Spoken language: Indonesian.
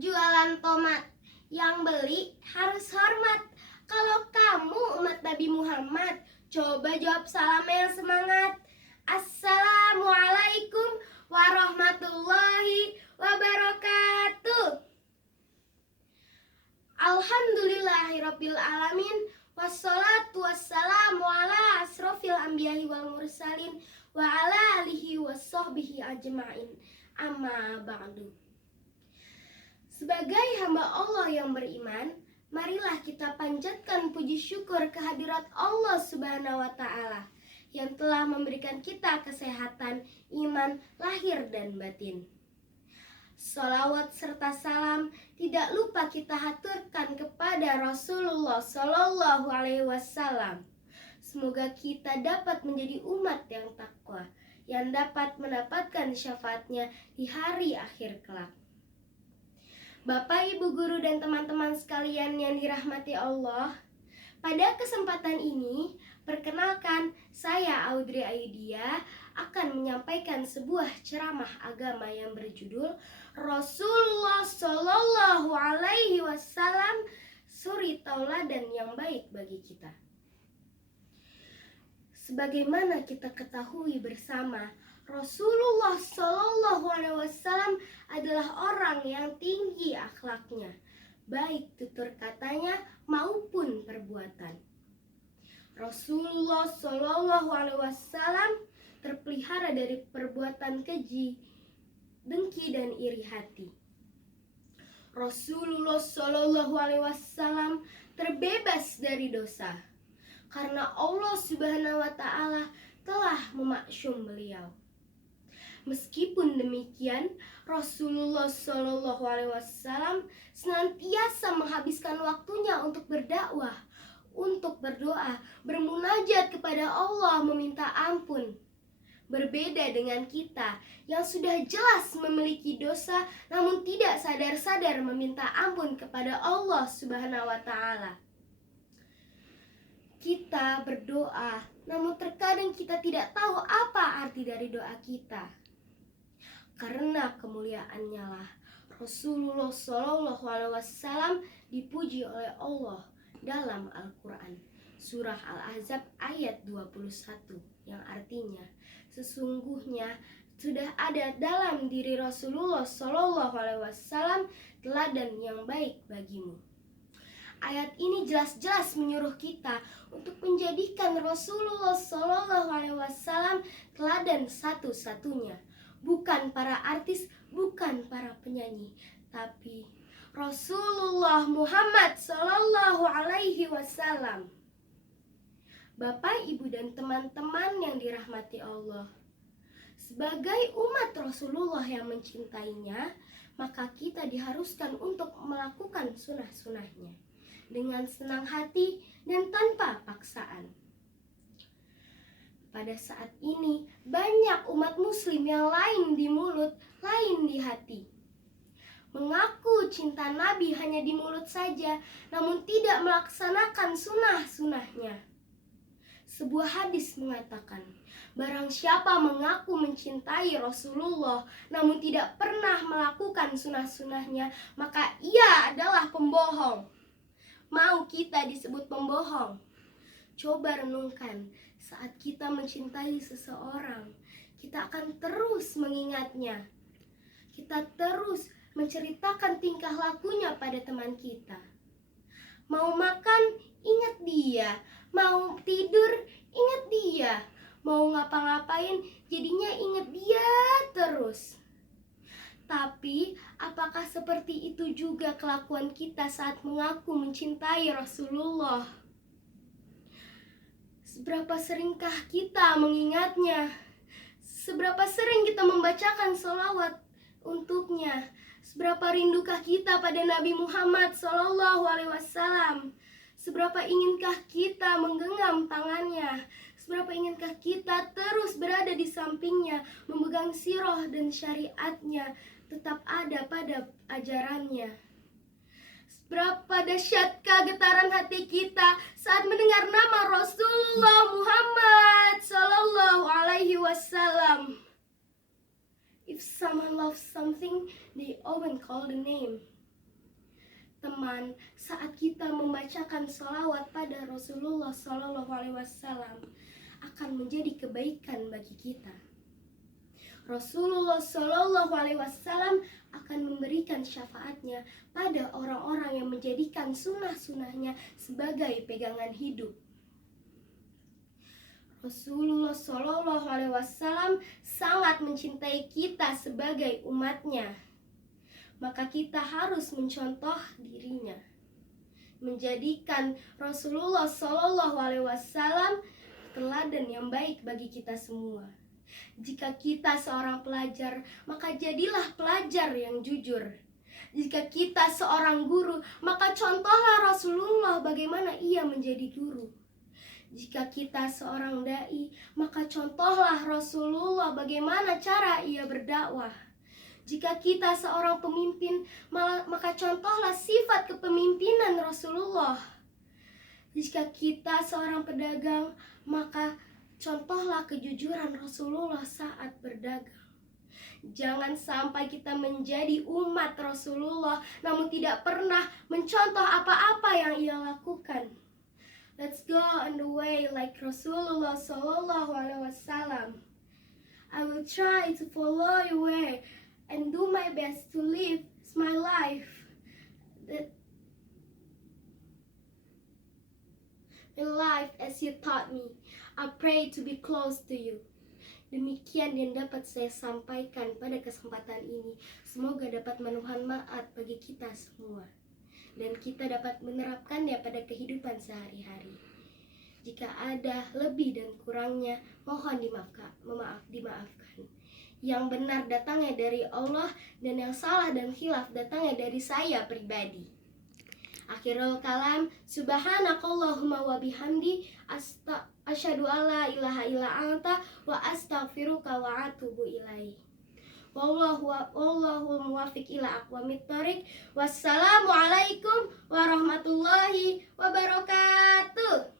jualan tomat. Yang beli harus hormat. Kalau kamu umat Nabi Muhammad, coba jawab salam yang semangat. Assalamualaikum warahmatullahi wabarakatuh. Alhamdulillahirabbil alamin. Wassalatu wassalamu ala asrofil anbiya'i wal mursalin wa ala alihi wassahbihi ajma'in. Amma ba'du. Sebagai hamba Allah yang beriman, marilah kita panjatkan puji syukur kehadirat Allah Subhanahu wa Ta'ala yang telah memberikan kita kesehatan, iman, lahir dan batin. Salawat serta salam tidak lupa kita haturkan kepada Rasulullah Sallallahu Alaihi Wasallam. Semoga kita dapat menjadi umat yang takwa, yang dapat mendapatkan syafaatnya di hari akhir kelak. Bapak, Ibu guru dan teman-teman sekalian yang dirahmati Allah, pada kesempatan ini perkenalkan saya Audrey Ayudia akan menyampaikan sebuah ceramah agama yang berjudul Rasulullah Shallallahu Alaihi Wasallam, suri tauladan yang baik bagi kita. Sebagaimana kita ketahui bersama, Rasulullah Shallallahu Alaihi Wasallam adalah orang yang tinggi akhlaknya, baik tutur katanya maupun perbuatan. Rasulullah Shallallahu Alaihi Wasallam terpelihara dari perbuatan keji, dengki dan iri hati. Rasulullah Shallallahu Alaihi Wasallam terbebas dari dosa karena Allah Subhanahu wa Ta'ala telah memaksum beliau. Meskipun demikian, Rasulullah Shallallahu Alaihi Wasallam senantiasa menghabiskan waktunya untuk berdakwah, untuk berdoa, bermunajat kepada Allah, meminta ampun. Berbeda dengan kita yang sudah jelas memiliki dosa, namun tidak sadar-sadar meminta ampun kepada Allah Subhanahu wa Ta'ala. Kita berdoa, namun terkadang kita tidak tahu apa arti dari doa kita. Karena kemuliaannya lah Rasulullah Shallallahu Alaihi Wasallam dipuji oleh Allah dalam Al-Quran, surah Al-Ahzab ayat 21, yang artinya sesungguhnya sudah ada dalam diri Rasulullah Shallallahu Alaihi Wasallam teladan yang baik bagimu. Ayat ini jelas-jelas menyuruh kita untuk menjadikan Rasulullah Shallallahu Alaihi Wasallam teladan satu-satunya, bukan para artis, bukan para penyanyi, tapi Rasulullah Muhammad Shallallahu Alaihi Wasallam. Bapak, Ibu dan teman-teman yang dirahmati Allah, sebagai umat Rasulullah yang mencintainya, maka kita diharuskan untuk melakukan sunnah-sunnahnya dengan senang hati dan tanpa paksaan. Pada saat ini banyak umat muslim yang lain di mulut, lain di hati. Mengaku cinta Nabi hanya di mulut saja, namun tidak melaksanakan sunnah-sunnahnya. Sebuah hadis mengatakan, barang siapa mengaku mencintai Rasulullah namun tidak pernah melakukan sunnah-sunnahnya, maka ia adalah pembohong. Mau kita disebut pembohong? Coba renungkan, saat kita mencintai seseorang, kita akan terus mengingatnya. Kita terus menceritakan tingkah lakunya pada teman kita. Mau makan, ingat dia. Mau tidur, ingat dia. Mau ngapa-ngapain, jadinya ingat dia terus. Tapi, apakah seperti itu juga kelakuan kita saat mengaku mencintai Rasulullah? Seberapa seringkah kita mengingatnya? Seberapa sering kita membacakan sholawat untuknya? Seberapa rindukah kita pada Nabi Muhammad Sallallahu Alaihi Wasallam? Seberapa inginkah kita menggenggam tangannya? Seberapa inginkah kita terus berada di sampingnya, memegang sirah dan syariatnya, tetap ada pada ajarannya? Seberapa dahsyatkah getaran hati kita saat mendengar nama Rasulullah Muhammad Sallallahu Alaihi Wasallam? If someone loves something, they often call the name. teman, saat kita membacakan sholawat pada Rasulullah SAW akan menjadi kebaikan bagi kita. Rasulullah SAW akan memberikan syafaatnya pada orang-orang yang menjadikan sunnah-sunnahnya sebagai pegangan hidup. Rasulullah SAW sangat mencintai kita sebagai umatnya. Maka kita harus mencontoh dirinya, menjadikan Rasulullah SAW teladan yang baik bagi kita semua. Jika kita seorang pelajar, maka jadilah pelajar yang jujur. Jika kita seorang guru, maka contohlah Rasulullah bagaimana ia menjadi guru. Jika kita seorang dai, maka contohlah Rasulullah bagaimana cara ia berdakwah. Jika kita seorang pemimpin, maka contohlah sifat kepemimpinan Rasulullah. Jika kita seorang pedagang, maka contohlah kejujuran Rasulullah saat berdagang. Jangan sampai kita menjadi umat Rasulullah namun tidak pernah mencontoh apa-apa yang ia lakukan. Let's go on the way like Rasulullah SAW. I will try to follow your way and do my best to live my life as you taught me. I pray to be close to you. Demikian yang dapat saya sampaikan pada kesempatan ini. Semoga dapat memanfaat bagi kita semua dan kita dapat menerapkannya pada kehidupan sehari-hari. Jika ada lebih dan kurangnya, mohon dimaafkan. Yang benar datangnya dari Allah dan yang salah dan khilaf datangnya dari saya pribadi. Akhirul kalam, subhanakallahumma wa bihamdi, asyhadu alla ilaha illa anta wa astaghfiruka wa atubu ilaih. Wallahu muwaffiq ila aqwamit thoriq. Wassalamualaikum warahmatullahi wabarakatuh.